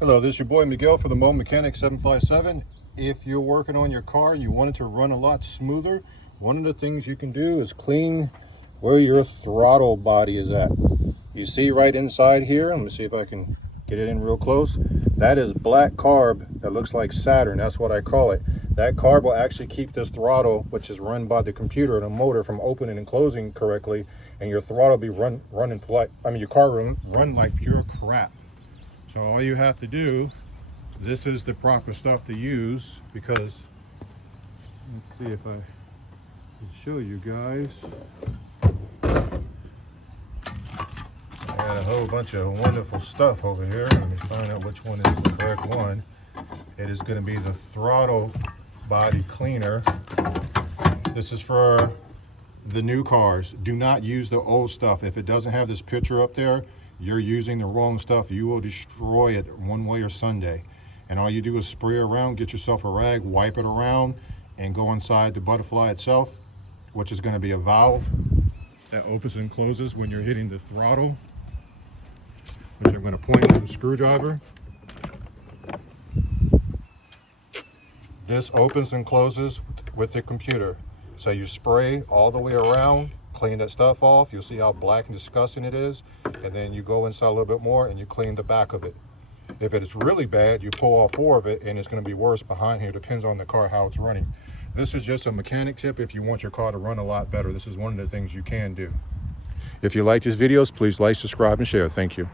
Hello, this is your boy Miguel for the Mobile 757. If you're working on your car and you want it to run a lot smoother, one of the things you can do is clean where your throttle body is at. You see right inside here, let me see if I can get it in real close. That is black carb that looks like Saturn. That's what I call it. That carb will actually keep this throttle, which is run by the computer and a motor, from opening and closing correctly, and your throttle be running like, your car run like pure crap. So all you have to do, this is the proper stuff to use, because let's see if I can show you guys. I got a whole bunch of wonderful stuff over here. Let me find out which one is the correct one. It is going to be the throttle body cleaner. This is for the new cars. Do not use the old stuff. If it doesn't have this picture up there, you're using the wrong stuff. You will destroy it one way or Sunday. And all you do is spray around, get yourself a rag, wipe it around, and go inside the butterfly itself, which is going to be a valve that opens and closes when you're hitting the throttle, which I'm going to point with a screwdriver. This opens and closes with the computer. So you spray all the way around, clean that stuff off. You'll see how black and disgusting it is. And then you go inside a little bit more and you clean the back of it. If it is really bad, you pull all four of it and it's going to be worse behind here. Depends on the car, how it's running. This is just a mechanic tip if you want your car to run a lot better. This is one of the things you can do. If you like these videos, please like, subscribe, and share. Thank you.